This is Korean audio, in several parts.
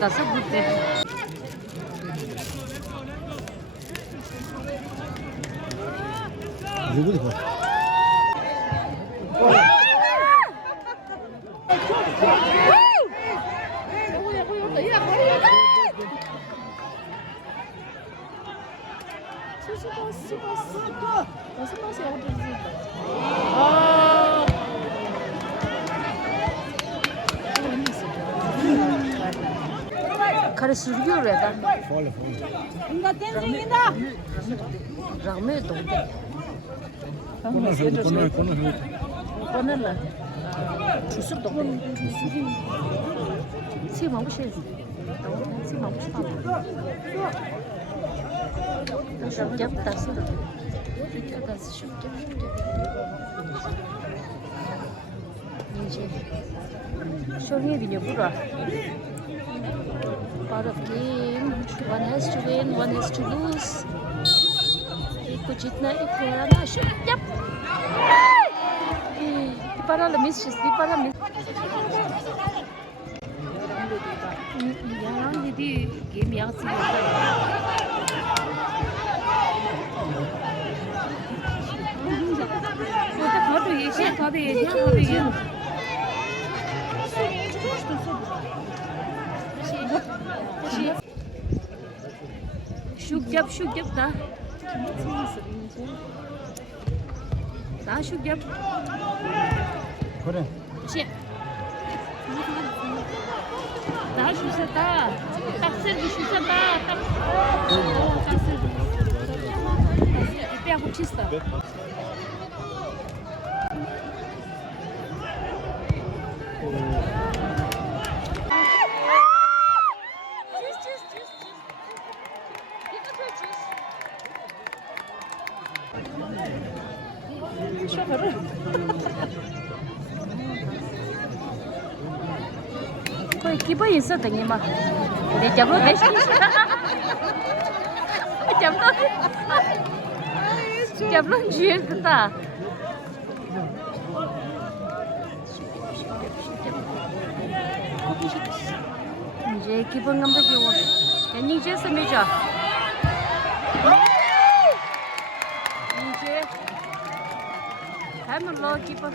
다섯 군데. 누구지? 봐. Kare sürüyor ya da. Fale. Rahmet oldu. Kono. Bana la. Çusur da. Sima bu şey. Sima bu şey. Şu yap tası. Şu yap. Nice. Şöyle biniyor bura. Part of game. One has to win, one has to lose. एक को जीतना एक को हराना शूट जब di para la miss di para miss yang jadi game yang sih это кто-то еще кто-то еще şuk yap da. Daha şuk yap. Kore. Şey. Daha şu seta. Taksir şu seta. Taksir. İpe aku çista. 거의 기본 있었더니 막 내 잡으러 내시키시 잡으러 주였다 이제 기본 감독이 오 엔딩 제스미죠 이제 하면 로 기본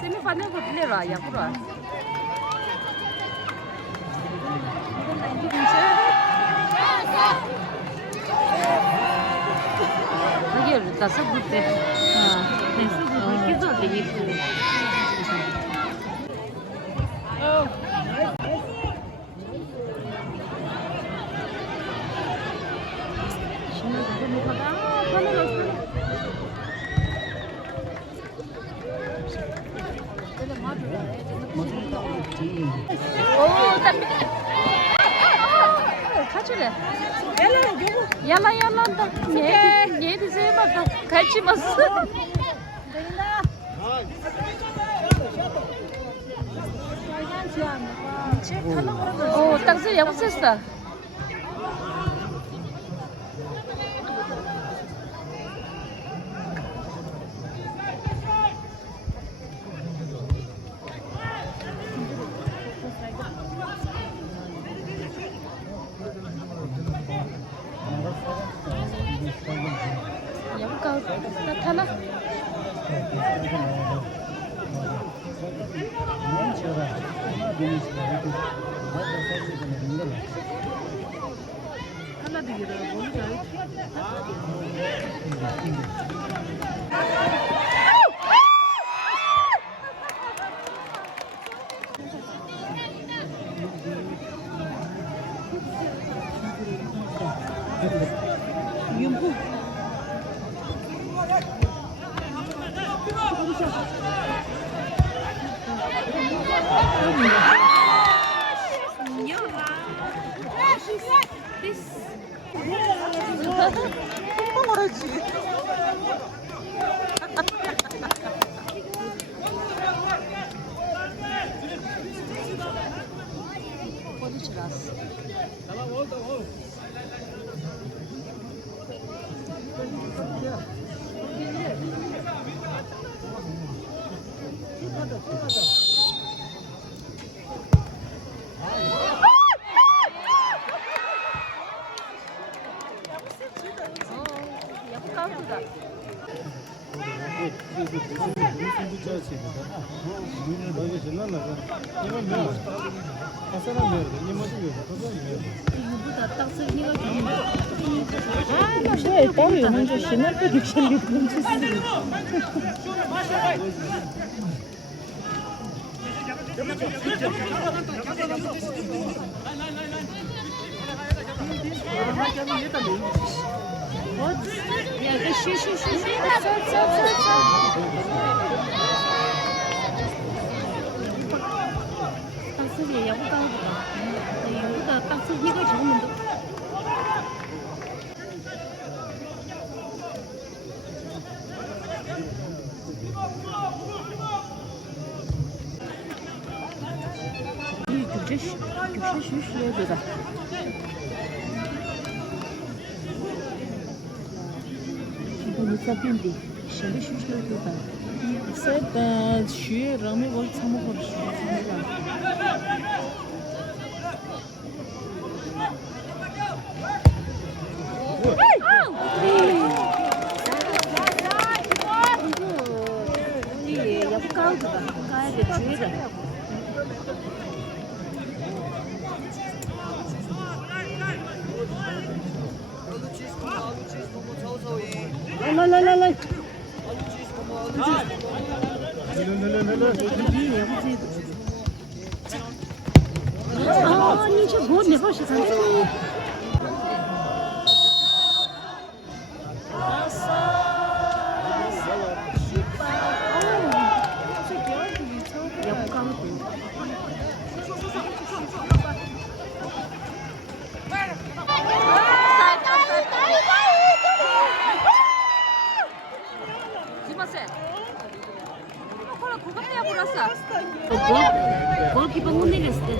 세미파이널 거 빌려라 야구라 여기 다섯 군데. 다섯 군데 계속 되겠고. 오, 담배. 가져래. Yala da. Ne diyeceğim adam. Kaçmasın. O taksi yapacağız da. Kau tanah. Kana diyor bunu. Yumbu. Bunu böyle şeyler lazım. Yemek mi? Asana mı? Yemek mi? 이거보다 땅 쓰기가 좀 아, 왜 땀이 먼저 신나게 육실리 던지지? 야, 그 쉬쉬쉬. 땅 쓰기 야구다 하다. 야구다 땅 쓰기가 좋은데. 이 교체 쉬쉬야 되다. 이거 사빈디. 셔리 쉬쉬야 되다. 세다 쉬 라미 걸 참아버려 쉬. 우리 야구 가야 돼. 주의다. 라라라라. 아, 你这我没法实现。 골키퍼 못 내렸을 때.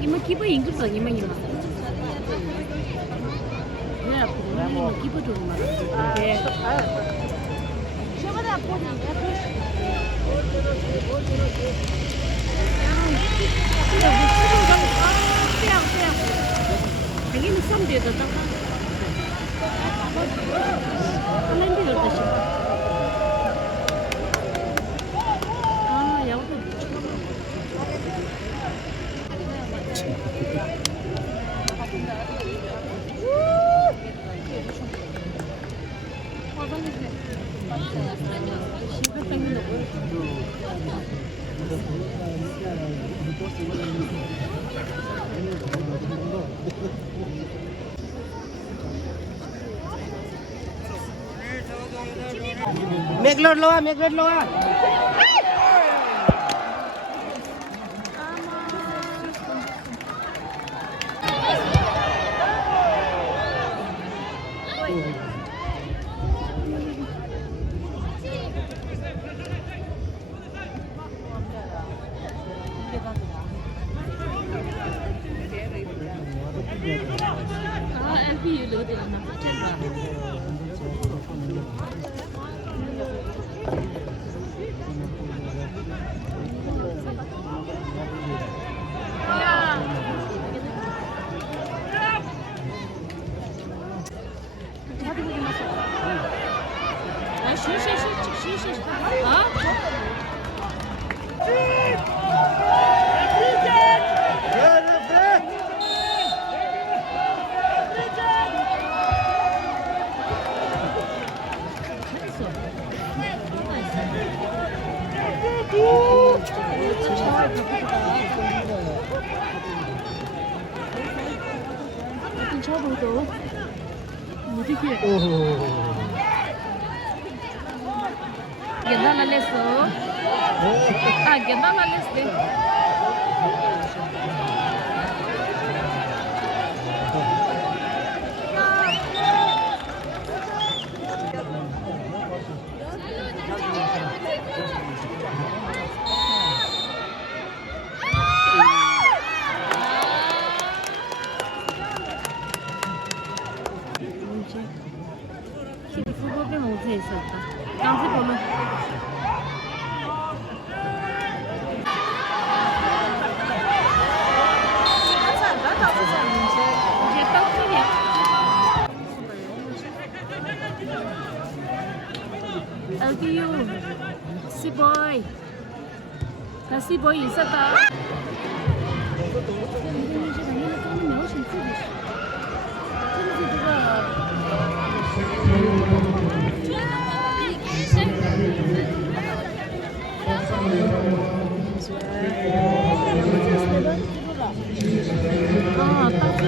이만 키퍼 인구서 이만. 왜 아프고? 키퍼 좀 말아. 네. 저번에 아프고 당연히 썸대도 딱. 할랜드 열다시. 아, 야구도 미쳐. 시골 땡기는 맥롤 놓아, 맥롤 놓아. 아, MP lựa tiền nằm ở trên rồi. 아, 쉬쉬쉬. 아? 차보도 어떻게? Ganda lesson. Ah, ganda lesson. futbolda 못해 있었다. 깡스 보면. 이제 떡볶이야. LBU C-Boy看 C-Boy 颜色的描写自己真的是这个啊，大致。